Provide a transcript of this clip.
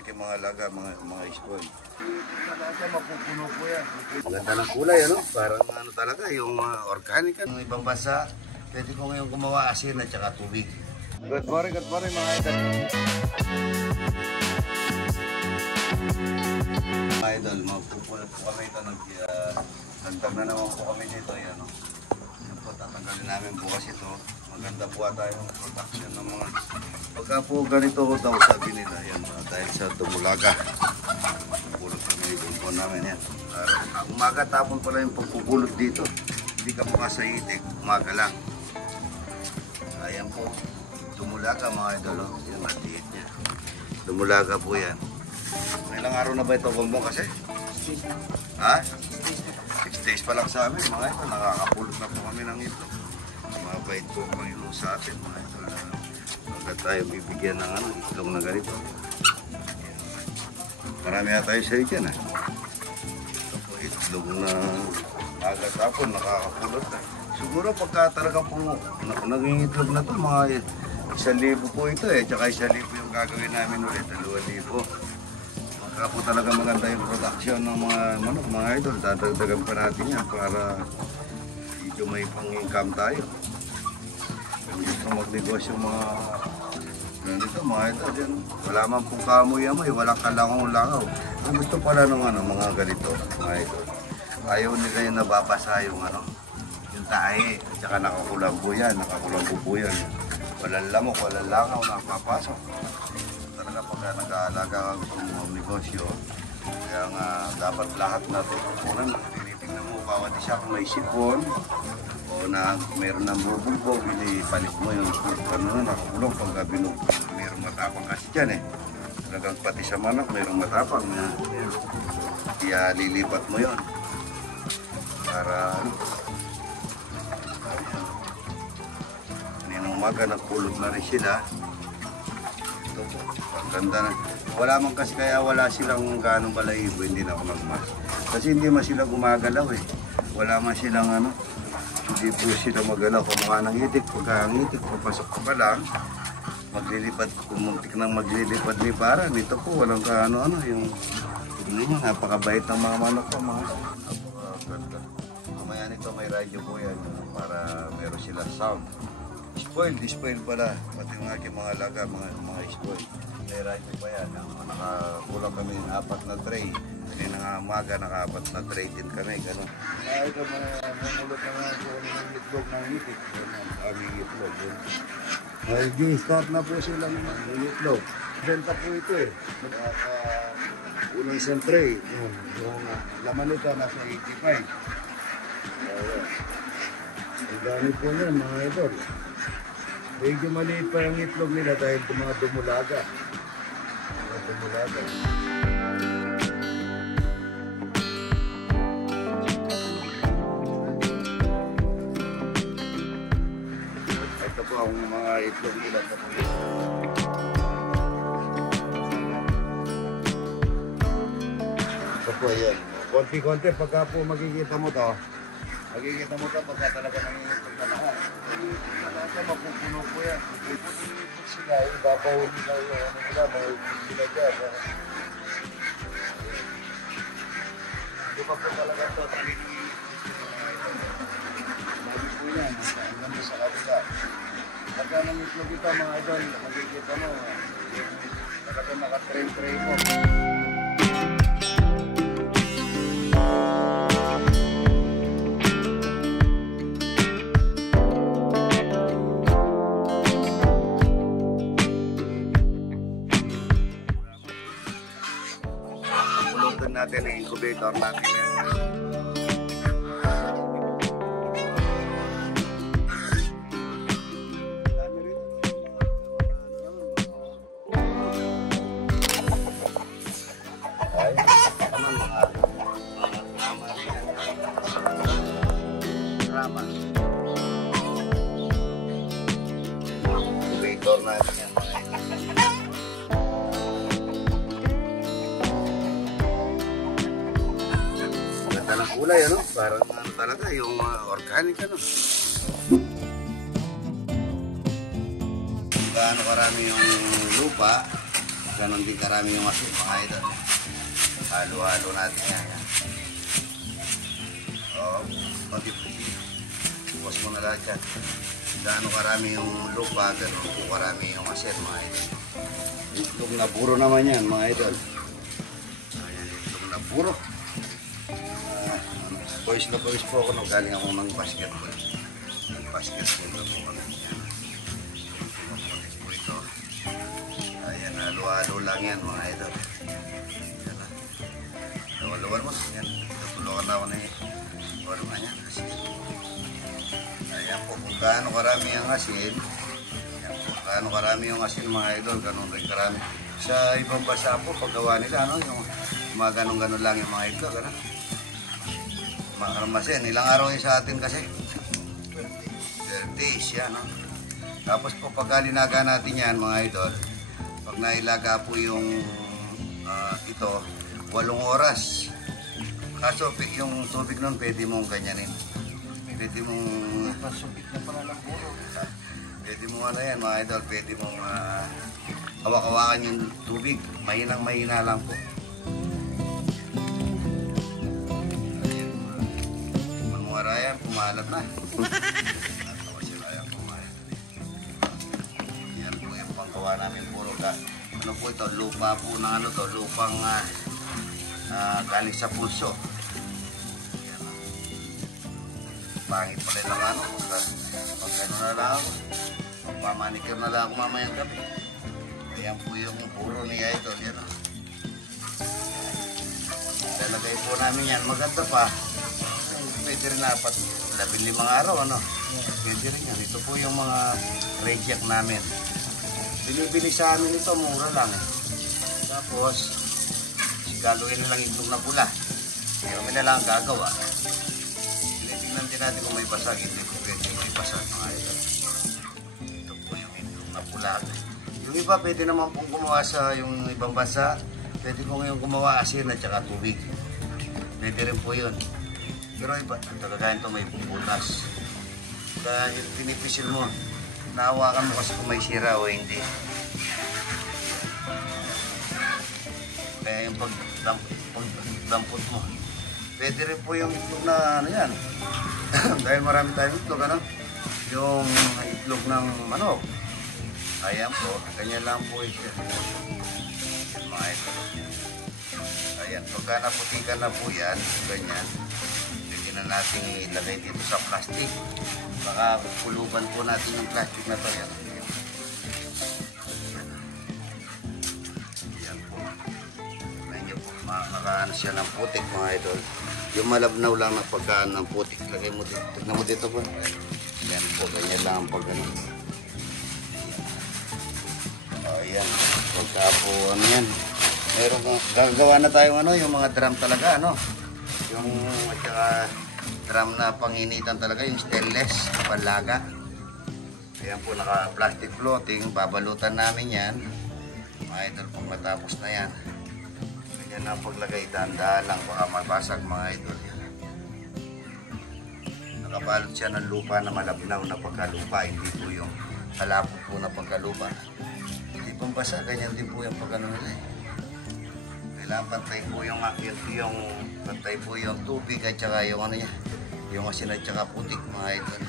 aking mga alaga, mga spoil. Talaga mapupuno po yan. Ganda ng kulay, ano? Parang ano talaga, yung organic. Ng ibang bansa, pwede ko ngayon gumawa asin at saka tubig. Good morning mga idol. Mga idol, magpupunod po kami ito. Nagdag na naman po kami dito. Yan, no? Yan po, tatanggalin namin bukas ito. Maganda po tayong production ng mga... Pagka po ganito daw sabi nila, yan, dahil sa dumulaga. Pupulot kami yung po namin yan. Umaga tapon pala yung pagpupulot dito. Hindi ka mukha sa itik, umaga lang. Ayan po, dumulaga mga idol. Yan, matiit niya. Dumulaga po yan. Ilang araw na ba ito, Bongbong, kasi? 6 days. Ha? 6 days pa lang sa amin, mga ito. Nakakapulot na po kami ng ito. Mabait po Panginoon sa atin, mga ito. Agad tayo bibigyan ng itlog na ganito. Marami na tayo sa'yo dyan, ha? Ito po, itlog na agad tapon, nakakapulot na. Siguro pagka talaga po naging itlog na ito, mga 1,000 po ito eh. Tsaka 1,000 yung gagawin namin ulit, 2,000. Pagka po talaga maganda yung production ng mga manok, mga idol, dadagdagan pa natin yan para medyo may pang-income tayo. Kung gusto magnegosyo mga ganito, mga idol, yan, wala man pong kamoy-amoy, walang kalangaw-langaw. Ang gusto pala ng mga ganito, mga idol, ayaw nila yung nababasa yung yung tae, at saka nakakulang po yan, walang lamok, walang langaw na papasok. Talaga pagka nag-aalaga ka gusto mong negosyo, kaya nga dapat lahat natin kukunan. Tinitingnan mo bawat isa kung may sipon o na mayroon ng bubugbog, palit mo yung nakakulong pagka mayroong matapang kasi dyan eh. Talagang pati sa manok mayroong matapang na kaya lilipat mo yon para kaninang umaga nagpulot na rin sila. Ito po, ganda na. Wala man kasi kaya wala silang ganong balahibo, hindi na ako nagmas. Kasi hindi man sila gumagalaw eh. Wala man silang hindi po sila magalaw. Kumukha ng itik, pagka ang itik, papasok ko pa lang, maglilipad, kumuntik ng maglilipad-liparan. Ito po, walang yung napakabait ng mga manok ko, mga napakaganda. Mamaya nito may radyo po yan para meron sila sound. Spoil pala, pati ng aking mga alaga, mga spoil. May radyo pa yan. Nakakulang kami ng 4 na tray. Kanina nga umaga, naka-4 na tray din kami. Ganun. Ito mamulot na nga po ng itlog ng itik. Aming itlog. Start na po sila ng itlog. Benta po ito eh. Unang isang tray. Yung laman nito nasa 85. Ang dami po yan mga idol. Medyo maliit pa yung itlog nila dahil mga dumulaga. Ito po ang mga itlog nila. Ito po yan. Konti-konti pagka po makikita mo to pagka talaga nangingitlog na lahat. Talaga mapupuno po yan. Ipot sila, ibabaw nila yung may sila dyan. Hindi pa po talaga ito. Lagi po yan. Hanggang sa kapita. Pagka nangitlog ito mga idol, makikita mo. Talaga naka-tray mo. Natin ang incubator natin yan. Ay, naman mga drama rin yan. Drama. Incubator natin yan. Ng kulay, parang talaga yung organic, gaano karami yung lupa, Ganon din karami yung asin mga idol. Halo-halo natin yan. Pati-pati. Bukas mo na lahat yan. Gaano karami yung lupa, ganon po karami yung asin mga idol. Itlog na puro naman yan mga idol. Ayan, itlog na puro. Boys na boys po ako nung galing ako ng basketball. Basketball na po kami. Mapulis po ito. Ayan, halo-halo lang yan mga idol. Ayan na. Luwan mo. Ayan, tutulungan na ako na yun. Wala nga yan, asin. Ayan po, kung gaano karami ang asin. Ayan po, gaano karami yung asin mga idol. Ganun rin karami. Sa ibang bansa po, paggawa nila, ano, yung mga ganun-ganun lang yung mga idol. Ano? Mga karamasin, ilang araw yung sa atin kasi? 30 days yan, no? Tapos po pagka linaga natin yan mga idol, pag nailaga po yung ito, 8 oras. Kaso yung tubig nun pwede mong ganyanin. Pwede mong pasubik na pala ng puro. Pwede mong ano yan mga idol, pwede mong hawak-hawakan yung tubig. Mahinang-mahina lang po. Raya, pumalat na. Si Raya pumalat. Yan po yung panggawa namin puro ka. Ano po ito? Lupa po ng ano to? Lupang galing sa puso. Yan. Pangit pala lang ano. Pag ano na lang ako. Pagpamanikir na lang ako mamayang gabi. Ayan po yung puro ni Idol. Yan o. Lalagay po namin yan. Maganda pa. Pwede rin dapat 15 araw, ano? Pwede rin yan. Ito po yung mga reject namin. Binibili sa amin ito, mura lang. Tapos, gagawin na lang itlog na pula. Kami na lang gagawa. Tingnan din natin kung may basag. Hindi po pwede may basag. Ito po yung itlog na pula. Yung iba, pwede naman pong gumawa sa yung ibang bansa. Pwede po ngayon gumawa asin at saka tubig. Pwede rin po yun. Pero iba, ang tagagayan ito may bubutas. Dahil pinipisil mo, nahawakan mo kasi kung may sira o hindi. Kaya yung pagdampot mo. Pwede rin po yung itlog na ano yan. Dahil marami tayong itlog, ano? Yung itlog ng manok. Ayan po, ganyan lang po ito. Mga ito. Ayan, pagka naputikan na po yan, ganyan. Na natin ilagay dito sa plastic. Baka puluban po natin yung plastic na to. Yan. Yan po. Medyo po makaano siya ng putik mga idol. Yung malabnaw lang na pagkaan ng putik. Lagay mo dito. Tignan mo dito po. Yan po. Ganyan lang ang pagkano. Ayan. Pagka po ano yan. Meron gagawa na tayo ano, yung mga drum talaga ano. Yung at saka drum na panginitan talaga, yung stainless, panlaga. Ayan po, naka-plastic floating. Babalutan namin yan. Mga idol, pag matapos na yan. Ganyan na paglagay, dahan-dahan lang. Baka mabasag mga idol. Nakabalot siya ng lupa na malabnaw na pagkalupa. Hindi po yung kalapot po na pagkalupa. Hindi pong basa, ganyan din po yung pagkano nila eh. Pantay po yung pantay po yung tubig at saka yung ano niya, yung asin at saka putik mga idol.